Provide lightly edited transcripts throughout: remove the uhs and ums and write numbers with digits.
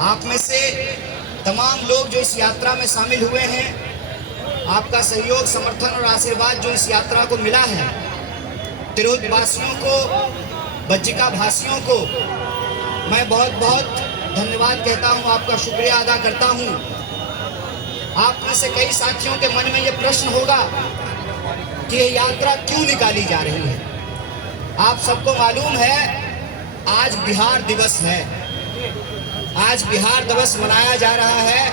आप में से तमाम लोग जो इस यात्रा में शामिल हुए हैं, आपका सहयोग, समर्थन और आशीर्वाद जो इस यात्रा को मिला है, तिरहुत वासियों को, बज्जिका भाषियों को मैं बहुत बहुत धन्यवाद कहता हूं, आपका शुक्रिया अदा करता हूं। आप में से कई साथियों के मन में ये प्रश्न होगा कि ये यात्रा क्यों निकाली जा रही है। आप सबको मालूम है आज बिहार दिवस है, आज बिहार दिवस मनाया जा रहा है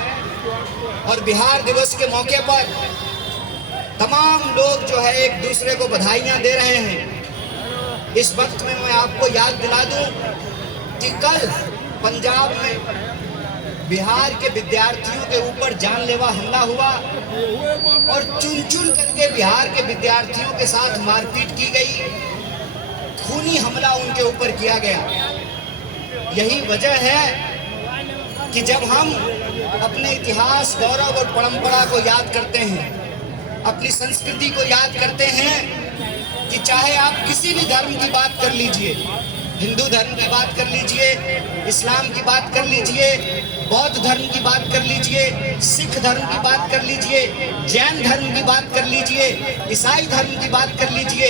और बिहार दिवस के मौके पर तमाम लोग जो है एक दूसरे को बधाइयां दे रहे हैं। इस वक्त में मैं आपको याद दिला दूं कि कल पंजाब में बिहार के विद्यार्थियों के ऊपर जानलेवा हमला हुआ और चुन चुन करके बिहार के विद्यार्थियों के साथ मारपीट की गई, खूनी हमला उनके ऊपर किया गया। यही वजह है कि जब हम अपने इतिहास, गौरव और परंपरा को याद करते हैं, अपनी संस्कृति को याद करते हैं, कि चाहे आप किसी भी धर्म की बात कर लीजिए, हिंदू धर्म की बात कर लीजिए, इस्लाम की बात कर लीजिए, बौद्ध धर्म की बात कर लीजिए, सिख धर्म की बात कर लीजिए, जैन धर्म की बात कर लीजिए, ईसाई धर्म की बात कर लीजिए,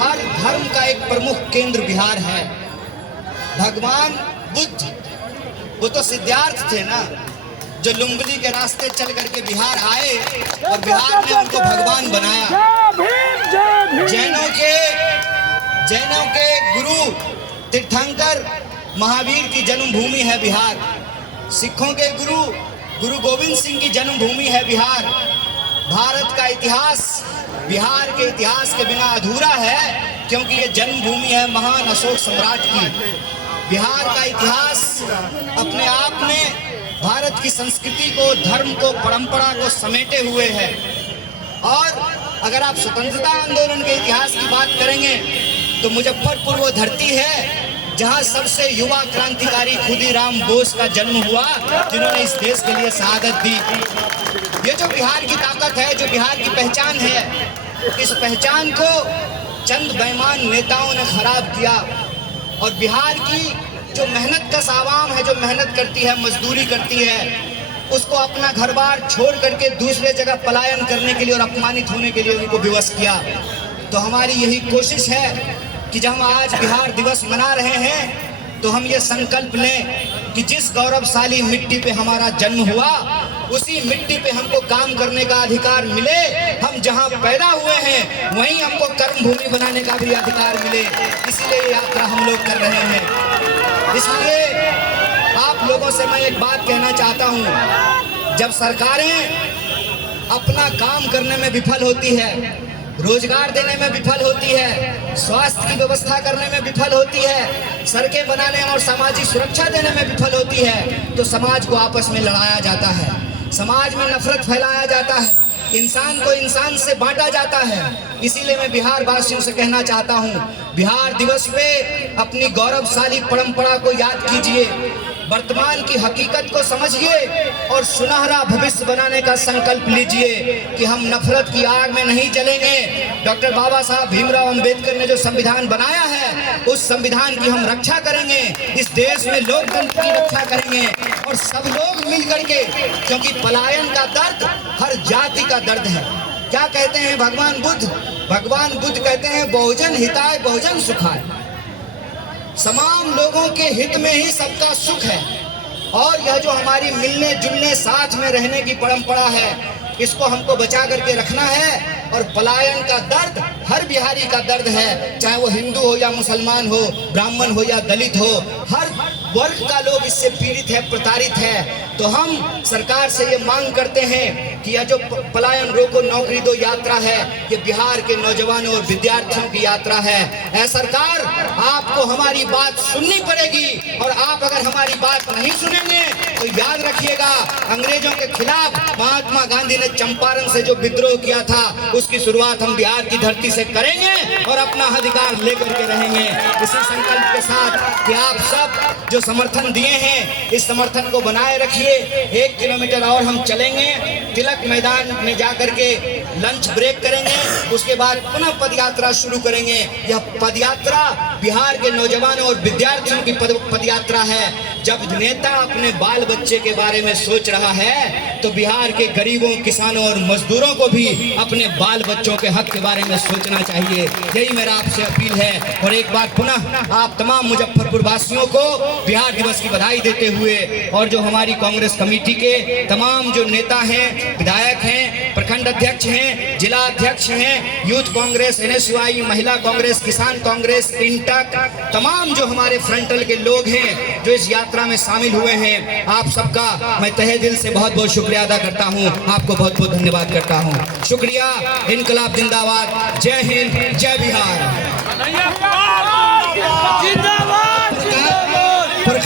हर धर्म का एक प्रमुख केंद्र बिहार है। भगवान बुद्ध, वो तो सिद्धार्थ थे ना, जो लुंगली के रास्ते चल करके बिहार आए और बिहार ने उनको भगवान बनाया। जैनों के गुरु तीर्थंकर महावीर की जन्मभूमि है बिहार। सिखों के गुरु गोविंद सिंह की जन्मभूमि है बिहार। भारत का इतिहास बिहार के इतिहास के बिना अधूरा है, क्योंकि ये जन्मभूमि है महान अशोक सम्राट की। बिहार का इतिहास अपने आप में भारत की संस्कृति को, धर्म को, परंपरा को समेटे हुए है। और अगर आप स्वतंत्रता आंदोलन के इतिहास की बात करेंगे तो मुजफ्फरपुर वो धरती है जहां सबसे युवा क्रांतिकारी खुदीराम बोस का जन्म हुआ, जिन्होंने इस देश के लिए शहादत दी। ये जो बिहार की ताकत है, जो बिहार की पहचान है, इस पहचान को चंद बेईमान नेताओं ने खराब किया। और बिहार की जो मेहनत कश आवाम है, जो मेहनत करती है, मजदूरी करती है, उसको अपना घर बार छोड़ करके दूसरे जगह पलायन करने के लिए और अपमानित होने के लिए उनको विवश किया। तो हमारी यही कोशिश है कि जब हम आज बिहार दिवस मना रहे हैं तो हम ये संकल्प लें कि जिस गौरवशाली मिट्टी पे हमारा जन्म हुआ, उसी मिट्टी पे हमको काम करने का अधिकार मिले। हम जहां पैदा हुए हैं वहीं हमको कर्म भूमि बनाने का भी अधिकार मिले। इसीलिए यात्रा हम लोग कर रहे हैं। इसलिए आप लोगों से मैं एक बात कहना चाहता हूं, जब सरकारें अपना काम करने में विफल होती है, रोजगार देने में विफल होती है, स्वास्थ्य की व्यवस्था करने में विफल होती है, सड़कें बनाने और सामाजिक सुरक्षा देने में विफल होती है, तो समाज को आपस में लड़ाया जाता है, समाज में नफरत फैलाया जाता है, इंसान को इंसान से बांटा जाता है। इसीलिए मैं बिहार वासियों से कहना चाहता हूं, बिहार दिवस पे अपनी गौरवशाली परंपरा को याद कीजिए, वर्तमान की हकीकत को समझिए और सुनहरा भविष्य बनाने का संकल्प लीजिए कि हम नफरत की आग में नहीं जलेंगे। डॉक्टर बाबा साहब भीमराव अंबेडकर ने जो संविधान बनाया है, उस संविधान की हम रक्षा करेंगे, इस देश में लोकतंत्र की रक्षा करेंगे और सब लोग मिल करके, क्योंकि पलायन का दर्द हर जाति का दर्द है। क्या कहते हैं भगवान बुद्ध? भगवान बुद्ध कहते हैं बहुजन हिताय बहुजन सुखाय। तमाम लोगों के हित में ही सबका सुख है। और यह जो हमारी मिलने जुलने साथ में रहने की परंपरा है, इसको हमको बचा करके रखना है। और पलायन का दर्द हर बिहारी का दर्द है, चाहे वो हिंदू हो या मुसलमान हो, ब्राह्मण हो या दलित हो, हर वर्ग का लोग इससे पीड़ित है, प्रताड़ित है। तो हम सरकार से ये मांग करते हैं कि यह जो पलायन रोको नौकरी दो यात्रा है, ये बिहार के नौजवानों और विद्यार्थियों की यात्रा है। ऐ सरकार, आपको हमारी बात सुननी पड़ेगी और आप अगर हमारी बात नहीं सुनेंगे तो याद रखिएगा, अंग्रेजों के खिलाफ महात्मा गांधी ने चंपारण से जो विद्रोह किया था, उसकी शुरुआत हम बिहार की धरती से करेंगे और अपना अधिकार लेकर के रहेंगे। इसी संकल्प के साथ कि आप सब जो समर्थन दिए हैं, इस समर्थन को बनाए रखिए। 1 किलोमीटर और हम चलेंगे, तिलक मैदान में जाकर के लंच ब्रेक करेंगे, उसके बाद पुनः पदयात्रा शुरू करेंगे। यह पदयात्रा बिहार के नौजवानों और विद्यार्थियों की पदयात्रा है। जब नेता अपने बाल बच्चे के बारे में सोच रहा है तो बिहार के गरीबों, किसानों और मजदूरों को भी अपने बाल बच्चों के हक के बारे में सोचना चाहिए। यही मेरा आपसे अपील है। और एक बार पुनः आप तमाम मुजफ्फरपुर वासियों को बिहार दिवस की बधाई देते हुए, और जो हमारी कांग्रेस कमेटी के तमाम जो नेता हैं, विधायक हैं, प्रखंड अध्यक्ष हैं, जिला अध्यक्ष हैं, यूथ कांग्रेस, NSUI, महिला कांग्रेस, किसान कांग्रेस, इंटक, तमाम जो हमारे फ्रंटल के लोग हैं जो इस यात्रा में शामिल हुए हैं, आप सबका मैं तहे दिल से बहुत बहुत शुक्रिया अदा करता हूं। आपको बहुत बहुत धन्यवाद करता हूं। शुक्रिया। इनकलाब जिंदाबाद। जय हिंद, जय बिहार। जिंदाबाद।